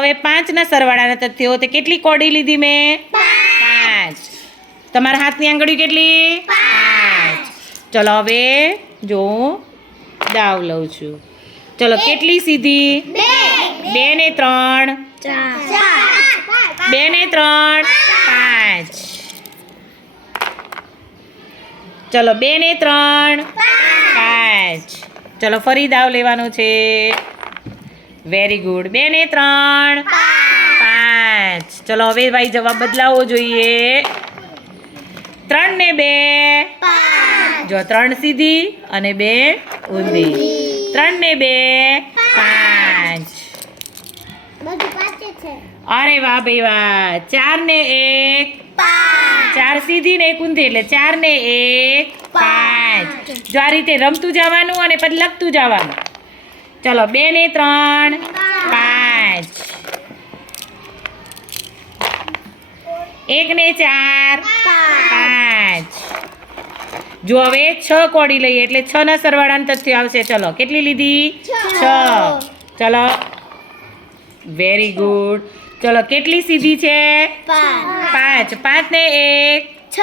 હવે પાંચના સરવાળાના તથ્યો તે કેટલી કોડી લીધી મેં? પાંચ. તમારા હાથની આંગળી કેટલી? પાંચ. ચલો હવે જો દાવ લઉં છું. ચલો, કેટલી સીધી? બે ને ત્રણ. બે ને ત્રણ. પાંચ. ચલો, બે ને ત્રણ. પાંચ. ચલો, ફરી દાવ લેવાનો છે. વેરી ગુડ બે ને ત્રણ. પાંચ. ચલો હવે ભાઈ જવાબ બદલાવવો જોઈએ. ત્રણ ને બે. જો ત્રણ સીધી અને બે ઊંધી. ત્રણ ને બે. પાંચ. અરે વાહ ભાઈ વાહ. ચાર ને એક. ચાર સીધી ને એક ઊંધી એટલે ચાર ને એક. પાંચ. જો આ રીતે રમતું જવાનું અને પછી લખતું જવાનું. ચલો બે ને ત્રણ. પાંચ. એક ને ચાર. પાંચ. જો હવે છ કોડી લઈએ એટલે છ ના સરવાળાનું તથ્ય આવશે. ચલો કેટલી લીધી? છ. ચલો. વેરી ગુડ ચલો કેટલી સીધી છે? પાંચ. પાંચ ને એક. છ.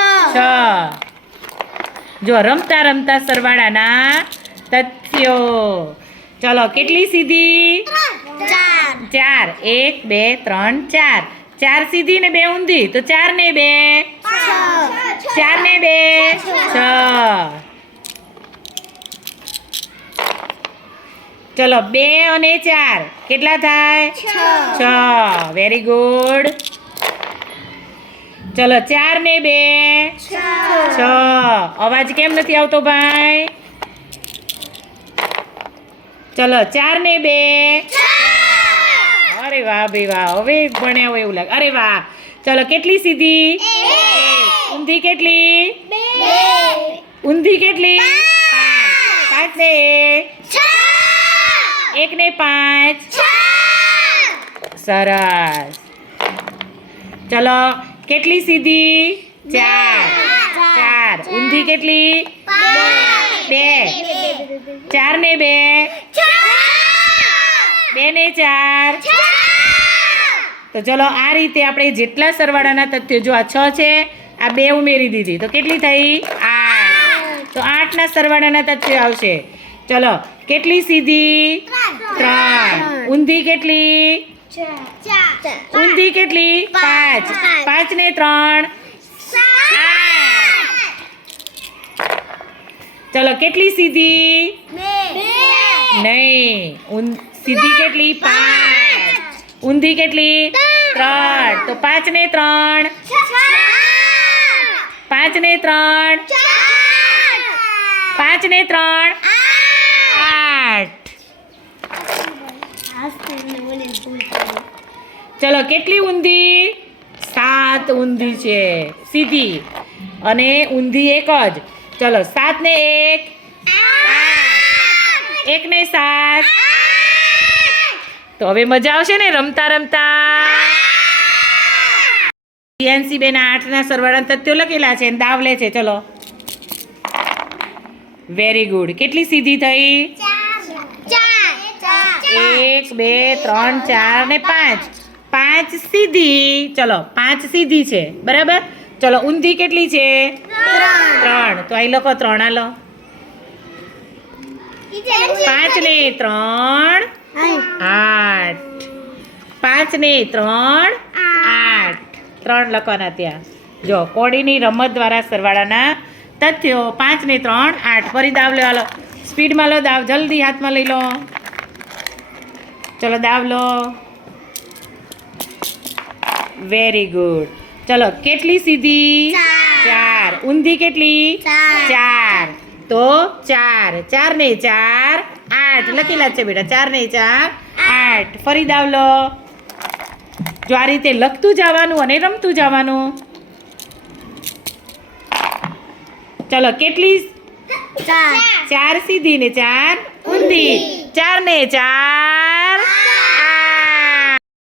જો રમતા રમતા સરવાળાના તથ્યો. ચલો કેટલી સીધી? ચાર. એક બે ત્રણ ચાર. ચાર સીધી ને બે ઊંધી? તો ચાર ને બે. ચાર ને બે. છ. ચલો બે અને ચાર. કેટલા થાય? છ. વેરી ગુડ ચલો ચાર ને બે. છ. અવાજ કેમ નથી આવતો ભાઈ? ચલો ચાર ને બે. અરે વાહ ભાઈ વાહ. હવે ભણ્યા હોય એવું લાગે. અરે વાહ. ચલો કેટલી સીધી? ઊંધી કેટલી? ઊંધી કેટલી? પાંચ. ને એક. ને પાંચ. સરસ. ચલો કેટલી સીધી? ચાર. ચાર. ઊંધી કેટલી? બે. ચાર ને બે. બે ને ચાર. તો ચલો આ રીતે આપણે જેટલા સરવાળાના તથ્યો જો આ છ છે આ બે ઉમેરી દીધી. તો કેટલી થઈ? આઠ. તો આઠના સરવાળાના તથ્યો આવશે. ચલો કેટલી સીધી? ત્રણ. ઊંધી કેટલી? ઊંધી કેટલી? પાંચ. પાંચ. ને ત્રણ. ચલો કેટલી સીધી? નહીં. સીધી કેટલી? પાંચ. ઊંધી કેટલી? ત્રણ. તો પાંચ ને ત્રણ. પાંચ ને ત્રણ. પાંચ ને ત્રણ. આઠ. ચલો કેટલી ઊંધી? સાત ઊંધી છે. સીધી. અને ઊંધી એક જ. ચલો સાત ને એક. એક ને સાત. તો હવે મજા આવશે ને રમતા રમતા? પિયાન્સી બેન આઠના સરવાળા તથ્યો લખેલા છે દાવ લે છે ચલો. વેરી ગુડ કેટલી સીધી થઈ? એક બે ત્રણ ચાર ને પાંચ. પાંચ સીધી. ચલો પાંચ સીધી છે. બરાબર? ચલો ઊંધી કેટલી છે? ત્રણ. તો અહીં લખો ત્રણ હાલો પાંચ ને ત્રણ આઠ. પાંચ ને ત્રણ આઠ. ત્રણ લખવાના ત્યાં. જો કોડીની રમત દ્વારા સરવાળાના તથ્યો. પાંચ ને ત્રણ આઠ. ફરી દાવ લેવા લો. સ્પીડમાં લો દાવ. જલ્દી હાથમાં લઈ લો. ચલો દાવ લો. વેરી ગુડ ચલો કેટલી સીધી? ચાર. ઊંધી કેટલી? ચાર. તો ચાર. ચાર ને ચાર આઠ. લખેલા છે બેટા. ચાર ને ચાર આઠ. ફરી દાવ લો જો આ રીતે લખતું જવાનું અને રમતું જવાનું. ચલો કેટલી? ચાર. સીધી ને ચાર ઊંધી. ચાર ને ચાર